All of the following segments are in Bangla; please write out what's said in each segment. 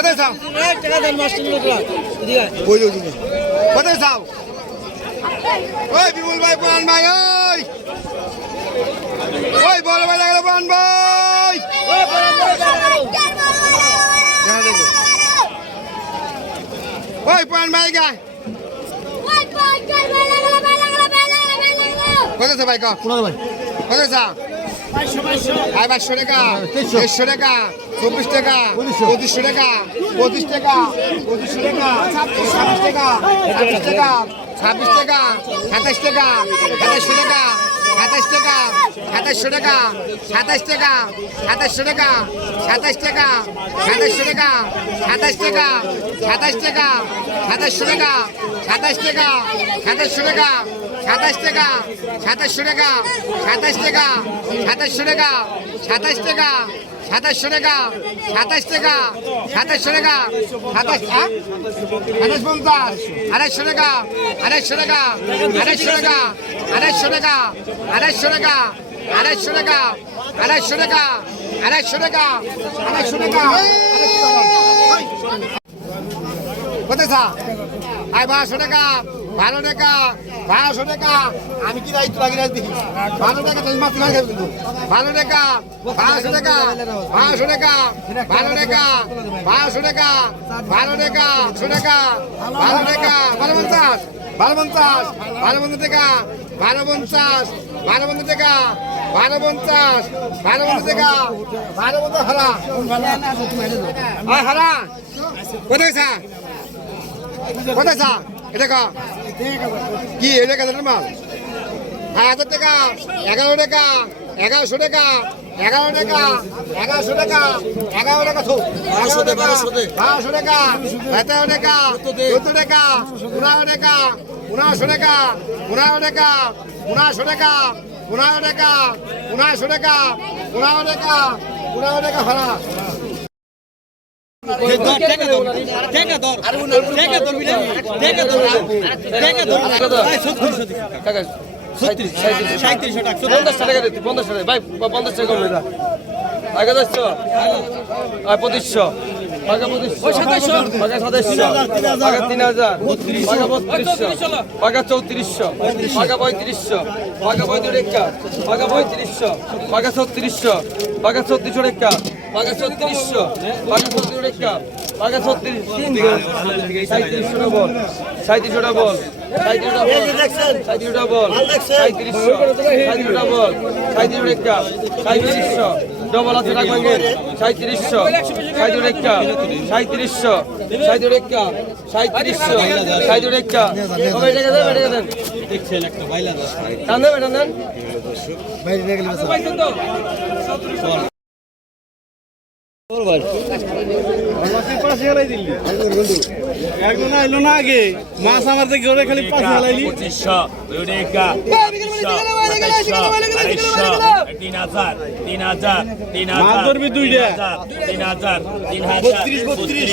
কোথায় যাও? ওই ওই কোথায় যাও? ওই বিপুল ভাই পুরান ভাই, ওই। ওই বড় ভাই লাগল পুরান ভাই। ওই পুরান ভাই গায় কোথায় ভাই কোথায় যাও? বাইশশো টাকা দেড়শো টাকা চব্বিশ টাকা পঁচিশশো টাকা পঁচিশ টাকা পঁচিশশো টাকা ছাব্বিশ টাকা ছাব্বিশ টাকা ছাব্বিশ টাকা সাতাশ টাকা সাতাশশো টাকা সাতাশ টাকা, সাতাশশো টাকা, সাতাশ টাকা, সাতাশশো টাকা, সাতাশ টাকা, সাতাশশো টাকা, সাতাশ টাকা সাতাশ টাকা, সাতাশশো টাকা, সাতাশ টাকা, সাতাশশো টাকা, সাতাশ টাকা, সাতাশশো টাকা, সাতাশ টাকা, সাতাশশো টাকা, সাতাশ টাকা সাতাশশো টাকা, সাতাশ টাকা, সাতাশশো টাকা, সাতাশ আঠাশ পঞ্চাশ, আড়াইশো টাকা আড়াইশো টাকা আড়াইশো টাকা আড়াইশো টাকা আড়াইশো টাকা আড়াইশো টাকা আড়াইশো টাকা আড়াইশো টাকা আড়াইশো টাকা কোথায় আয় বারোশো টাকা, বারো টাকা বারোশো টাকা। আমি কি দায়িত্ব লাগি রাখছি বারো টাকা তুমি মাছ লাগে কিন্তু। বারো টাকা, বারোশো টাকা বারোশো টাকা বারো টাকা, বারোশো টাকা, বারো টাকা, একশো টাকা, বারো টাকা, বারো পঞ্চাশ বারো পঞ্চাশ বারো পঞ্চাশ টাকা, বারো পঞ্চাশ, বারো কোথায় এটা কা কি এটা কাদের মাল? হাজার টাকা এগারো টাকা এগারোশো টাকা এগারো টাকা এগারোশো টাকা এগারো টাকা থো বারোশো টাকা বারোশো টাকা তেরো টাকা চোদ্দ টাকা পনেরো টাকা পনেরোশো টাকা পনেরো টাকা পনেরোশো টাকা পনেরো টাকা পনেরোশো টাকা পনেরো টাকা পনেরো টাকা ভাড়া। পঞ্চাশ টাকা দিতে পঞ্চাশ টাকা ভাই পঞ্চাশ টাকা করবে না আগে যাচ্ছ আর পঁচিশশো। টাকা পঁচিশশো। টাকা সাতাইশশো। টাকা তিন হাজার টাকা বত্রিশশো। টাকা চৌত্রিশশো। টাকা পঁয়ত্রিশশো। টাকা পঁয়ত্রিশ টাকা। পঁয়ত্রিশশো। টাকা ছত্রিশশো। টাকা ছত্রিশশো টাকা। ছত্রিশশো টাকা ছত্রিশ টাকা টাকা ছত্রিশ তিন সাঁত্রিশশো বল সাঁত্রিশশো বল সাঁত্রিশশো বল সাঁত্রিশশো বল সাঁত্রিশশো সাঁত্রিশশো বল সাঁত্রিশ টাকা সাঁত্রিশশো ডবল আছে সাঁত্রিশশো সাঁত্রিশ টাকা সাঁত্রিশশো সাঁত্রিশ টাকা সাঁত্রিশশো সাঁত্রিশ টাকা কবে টাকা দেন টাকা দেন দেখছেন একটা বাইলা টান দেন টান দেন একজন আইলো না আগে। মাছ আমার থেকে ওরে খালি পাশে ইউরেকা তিন হাজার তিন হাজার তিন হাজার। তিন হাজার তিন হাজার বত্রিশ বত্রিশ।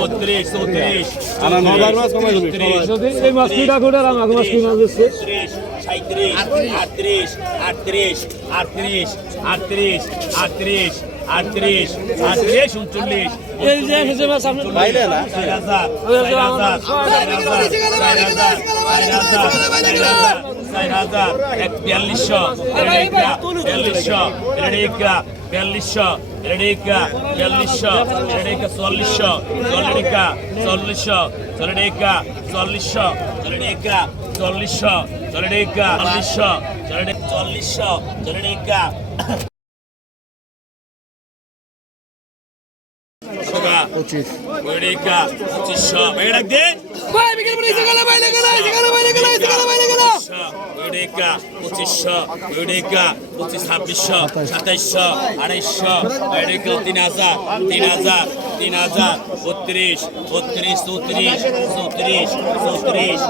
বত্রিশ বত্রিশ চৌত্রিশ সাঁত্রিশ আটত্রিশ আটত্রিশ আটত্রিশ আটত্রিশ আটত্রিশ আটত্রিশ আটত্রিশ উনচল্লিশ বিয়াল্লিশশো বিয়াল্লিশশো বিয়াল্লিশশো ரெடிக்கா எல்லிஷா ரெடிக்கா சொல்லிஷா சொல்லிடிக்கா சொல்லிஷா சொல்லிடிக்கா சொல்லிஷா சொல்லிடிக்கா சொல்லிஷா சொல்லிடிக்கா சொல்லிஷா சொல்லிடிக்கா சொல்லிஷா சொல்லிடிக்கா পাঁচশো। কা পঁচিশ ওইটা পঁচিশশো বাইরে রাখ দে। ভাই বিকেল পরে এসে গেল বাইরে গেল এসে গেল বাইরে গেল এসে গেল বাইরে গেল। ওইটা পঁচিশশো চৌত্রিশ চৌত্রিশ চৌত্রিশ চৌত্রিশ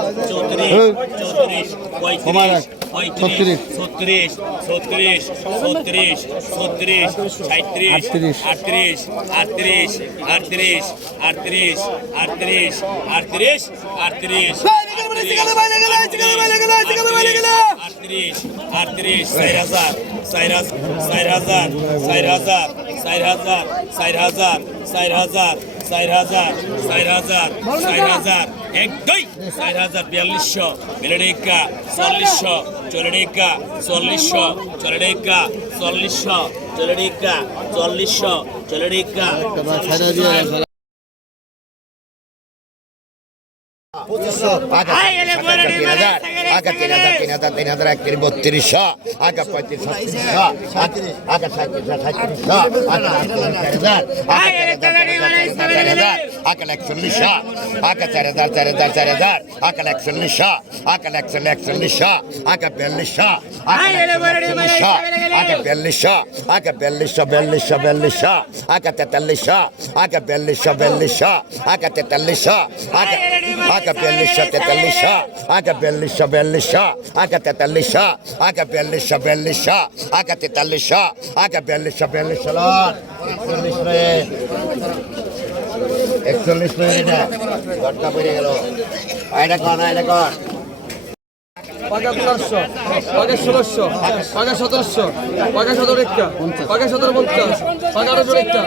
চৌত্রিশ পঁয়ত্রিশ। পঁয়ত্রিশ ছত্রিশ ছত্রিশ ছত্রিশ ছত্রিশ সাঁত্রিশ আটত্রিশ। আটত্রিশ আটত্রিশ আটত্রিশ আটত্রিশ আটত্রিশ আটত্রিশ আটত্রিশ আটত্রিশ চার হাজার চার হাজার চার হাজার চার হাজার চার হাজার চার হাজার চার হাজার চার হাজার চার হাজার চার হাজার এক দুই চার হাজার বিয়াল্লিশশো মিলনিকা চল্লিশশো চল্লিকা চল্লিশশো চল্লিকা চল্লিশশো চল্লিকা চল্লিশশো হাজার। আগা তিন হাজার তিন হাজার তিন হাজার একত্রিশ বত্রিশশো, আগা পঁয়ত্রিশ ছত্রিশশো আগা সাঁত্রিশ সাঁত্রিশশো, আগা আগা একচল্লিশশো আগা চার হাজার চার হাজার চার হাজার, আগা একচল্লিশশো আগা একচল্লিশ একচল্লিশশো আগা বিয়াল্লিশশো, আগা একচল্লিশশো আগা বিয়াল্লিশশো আগা বিয়াল্লিশশো বিয়াল্লিশশো বিয়াল্লিশশো, আগা তেতাল্লিশশো, আগা বিয়াল্লিশশো বিয়াল্লিশশো, আগা তেতাল্লিশশো, আগা আঁকা বিয়াল্লিশশো তেতাল্লিশশো আঁকা বিয়াল্লিশশো বিয়াল্লিশশো আঁকা তেতাল্লিশশো আঁকা বিয়াল্লিশশো বিয়াল্লিশশো আঁকা তেতাল্লিশশো আঁকা বিয়াল্লিশশো বিয়াল্লিশশো একচল্লিশ রে একচল্লিশ রে এটা। ঘটনা পড়ে গেল। আয়টা কন আয়টা কন পাকা পনেরোশো পাকা ষোলোশো পাকা সতেরোশো পাকা একটা পাকা সতেরো পঞ্চাশ পাকা আঠারোশো একটা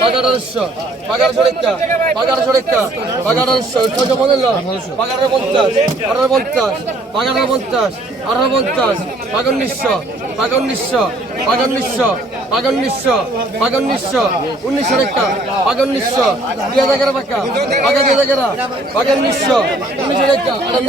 পাকা আঠারোশো পাকা একটা পাকা আঠারোশো একটা পাকা আঠারোশো পনেরো পাকা আঠারো পঞ্চাশ আঠারো পঞ্চাশ বাগানো পঞ্চাশ আঠারো পঞ্চাশ বাগান নিঃশো বাগান নিঃশো বাগান নিঃশো বাগান নিঃশো বাগান নিঃশো উনিশশো একটা বাগান নিঃশো দুই হাজার এগারো পাকা বাগান দুই হাজার এগারো বাগান নিঃশো উনিশশো একটা আটান্ন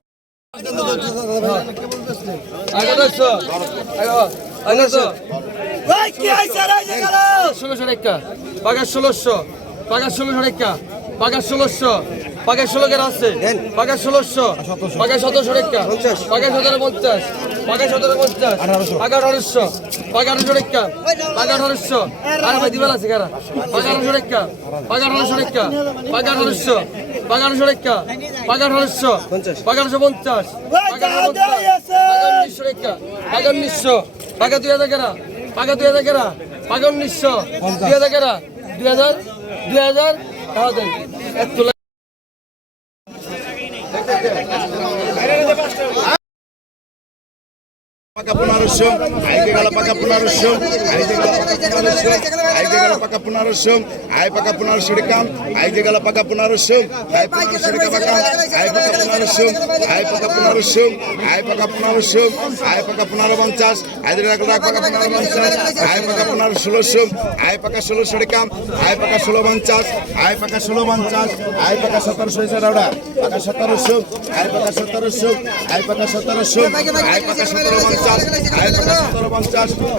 ষোলোশো রেখা পাকা ষোলোশো পাকা ষোলোশো রেখা পাকা ষোলোশো পাকা ষোলো কেন আছে পাকা ষোলোশো। পাকা সতেরোশো রেখা। পাকা সতেরো পঞ্চাশ। পাকা সতেরো পঞ্চাশ। পাকা আঠারোশো। পাকা আঠারোশো রেখা। পাকা আঠারোশো। আর ভাই দিবার আছে কারা পাকা আঠারোশো রেখা। পাকা আঠারোশো রেখা। পাকা আঠারোশো। পাকা আঠারোশো রেখা। পাকা আঠারোশো। পাকা আঠারোশো পঞ্চাশ। পাকা উনিশশো রেখা। পাকা উনিশশো। পাকা দুই হাজার কেনা পাকা দুই হাজার কেনা পাকা উনিশশো। দুই হাজার কেনা দুই হাজার। দুই হাজার। টাকা entendeu? পাকা পনেরোশো আইতে গেল পাকা পনেরোশো আইতে গেল পাকা পনেরোশো আইতে গেল পাকা পনেরোশো আই পাকা পনেরোশো টাকা আইতে গেল পাকা পনেরোশো আই পনেরোশো টাকা পাকা আই পাকা পনেরোশো আই পাকা পনেরোশো আই পাকা পনেরোশো আই পাকা পনেরো পঞ্চাশ আইতে গেল পাকা পনেরো পঞ্চাশ আই পাকা পনেরো ষোলোশো আই পাকা ষোলোশো টাকা আই পাকা ষোলো পঞ্চাশ আই পাকা ষোলো পঞ্চাশ পাকা সতেরোশো হিসাবে পাকা সতেরোশো আই পাকা সতেরোশো আই পাকা সতেরোশো আই পাকা সতেরো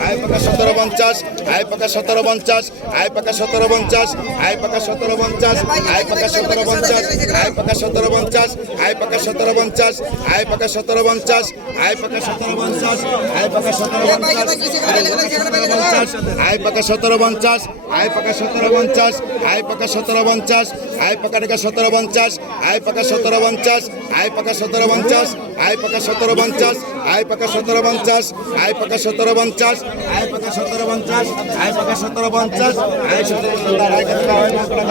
আই পাকা সতেরো পঞ্চাশ আই পাকা সতেরো পঞ্চাশ আই পাকা সতেরো পঞ্চাশ আই পাকা সতেরো পঞ্চাশ আই পাকা সতেরো পঞ্চাশ আই পাকা সতেরো পঞ্চাশ আই পাকা সতেরো পঞ্চাশ আই পাকা সতেরো পঞ্চাশ আই পাকা সতেরো পঞ্চাশ আই পাকা সতেরো পঞ্চাশ আই পাকা সতেরো পঞ্চাশ আই পাকা সতেরো পঞ্চাশ আই পাকা সতেরো পঞ্চাশ আই পাকা টাকা সতেরো পঞ্চাশ আই পাকা সতেরো পঞ্চাশ আই পাকা সতেরো পঞ্চাশ আই পাকা সতেরো পঞ্চাশ আই পাকা সতেরো পঞ্চাশ আই পাকা সতেরো পঞ্চাশ আই পাকা সতেরো পঞ্চাশ আই পাকা সতেরো পঞ্চাশ আই সতেরো